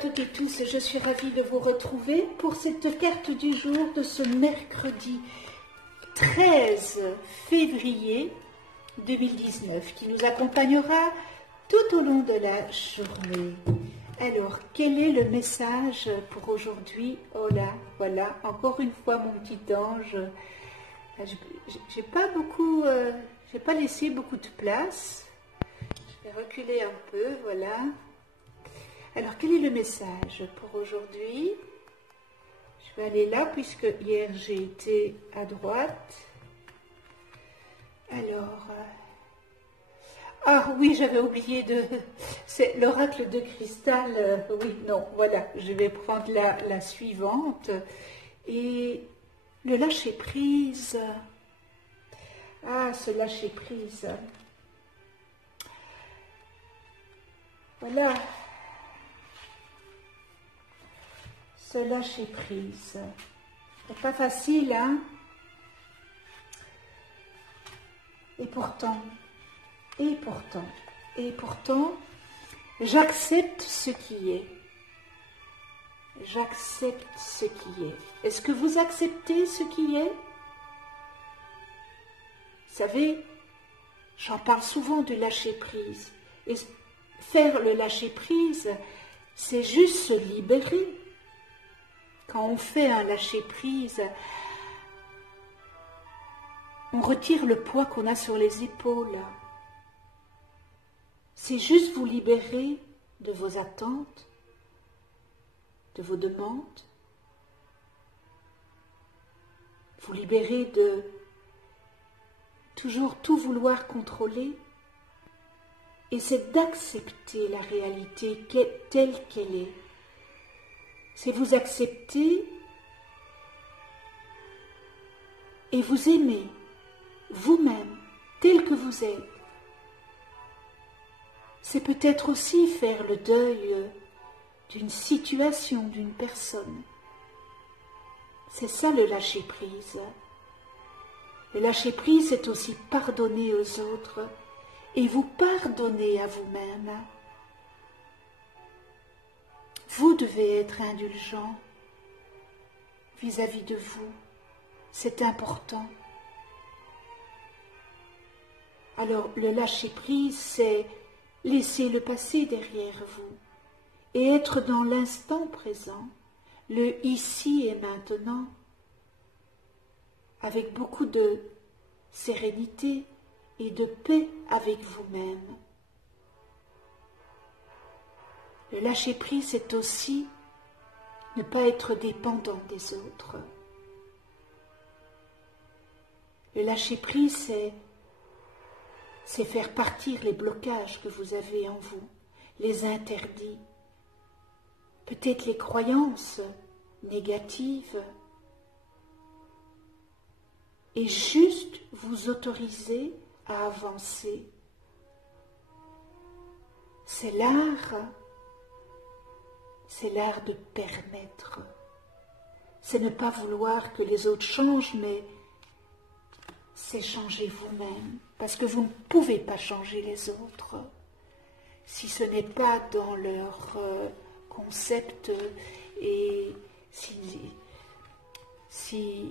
toutes et tous, je suis ravie de vous retrouver pour cette carte du jour de ce mercredi 13 février 2019 qui nous accompagnera tout au long de la journée. Alors, quel est le message pour aujourd'hui? Oh là, voilà, encore une fois mon petit ange. J'ai pas laissé beaucoup de place. Je vais reculer un peu, voilà. Alors, quel est le message pour aujourd'hui? Je vais aller là, puisque hier j'ai été à droite. Alors, ah oui, j'avais oublié de... C'est l'oracle de cristal, oui, non, voilà, je vais prendre la suivante. Et le lâcher-prise. Ah, ce lâcher-prise. Voilà. Ce lâcher-prise. C'est pas facile, hein? Et pourtant, j'accepte ce qui est. J'accepte ce qui est. Est-ce que vous acceptez ce qui est? Vous savez, j'en parle souvent du lâcher-prise. Et faire le lâcher-prise, c'est juste se libérer. Quand on fait un lâcher-prise, on retire le poids qu'on a sur les épaules. C'est juste vous libérer de vos attentes, de vos demandes, vous libérer de toujours tout vouloir contrôler, et c'est d'accepter la réalité telle qu'elle est. C'est vous accepter et vous aimer vous-même tel que vous êtes. C'est peut-être aussi faire le deuil d'une situation, d'une personne. C'est ça le lâcher-prise. Le lâcher-prise, c'est aussi pardonner aux autres et vous pardonner à vous-même. Vous devez être indulgent vis-à-vis de vous. C'est important. Alors, le lâcher-prise, c'est laisser le passé derrière vous et être dans l'instant présent, le ici et maintenant, avec beaucoup de sérénité et de paix avec vous-même. Le lâcher-prise, c'est aussi ne pas être dépendant des autres. Le lâcher-prise, c'est faire partir les blocages que vous avez en vous, les interdits, peut-être les croyances négatives, et juste vous autoriser à avancer. C'est l'art de permettre. C'est ne pas vouloir que les autres changent, mais c'est changer vous-même, parce que vous ne pouvez pas changer les autres si ce n'est pas dans leur concept et si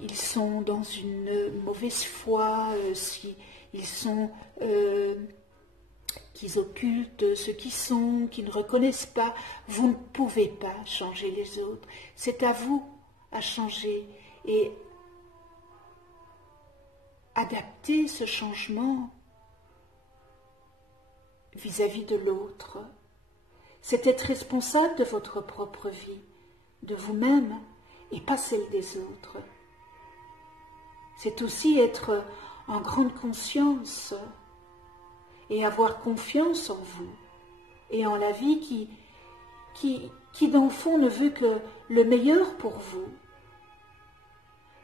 ils sont dans une mauvaise foi, si ils sont qu'ils occultent ce qu'ils sont, qu'ils ne reconnaissent pas, vous ne pouvez pas changer les autres. C'est à vous à changer et adapter ce changement vis-à-vis de l'autre. C'est être responsable de votre propre vie, de vous-même et pas celle des autres. C'est aussi être en grande conscience et avoir confiance en vous et en la vie qui dans le fond ne veut que le meilleur pour vous.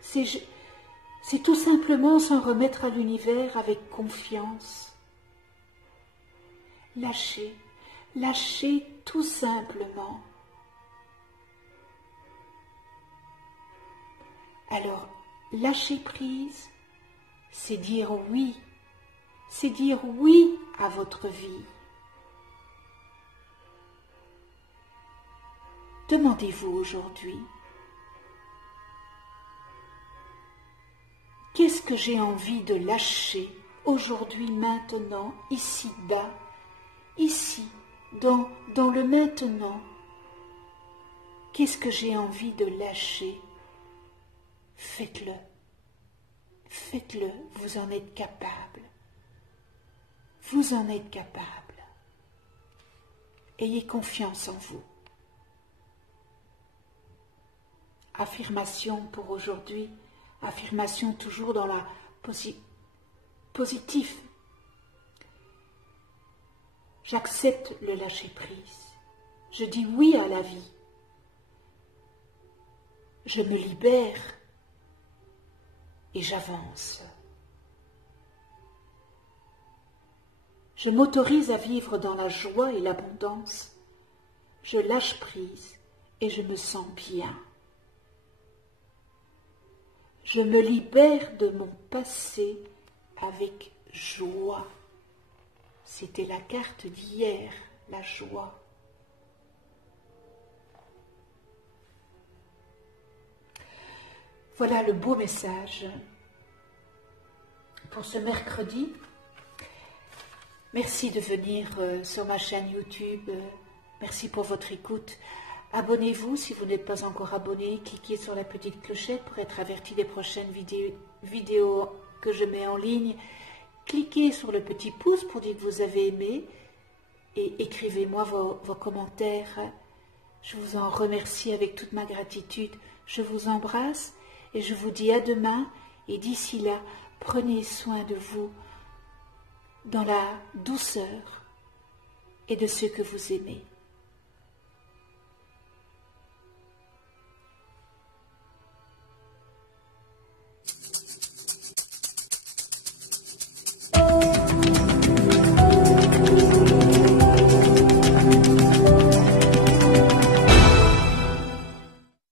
C'est tout simplement s'en remettre à l'univers avec confiance. Lâcher tout simplement. Alors, lâcher prise, c'est dire oui. C'est dire oui à votre vie. Demandez-vous aujourd'hui, qu'est-ce que j'ai envie de lâcher aujourd'hui, maintenant, ici, là, ici, dans le maintenant? Qu'est-ce que j'ai envie de lâcher? Faites-le. Faites-le, vous en êtes capable. Vous en êtes capable. Ayez confiance en vous. Affirmation pour aujourd'hui, affirmation toujours dans la positif. J'accepte le lâcher-prise. Je dis oui à la vie. Je me libère et j'avance. Je m'autorise à vivre dans la joie et l'abondance. Je lâche prise et je me sens bien. Je me libère de mon passé avec joie. C'était la carte d'hier, la joie. Voilà le beau message pour ce mercredi. Merci de venir sur ma chaîne YouTube. Merci pour votre écoute. Abonnez-vous si vous n'êtes pas encore abonné. Cliquez sur la petite clochette pour être averti des prochaines vidéos que je mets en ligne. Cliquez sur le petit pouce pour dire que vous avez aimé et écrivez-moi vos commentaires. Je vous en remercie avec toute ma gratitude. Je vous embrasse et je vous dis à demain. Et d'ici là, prenez soin de vous dans la douceur et de ceux que vous aimez.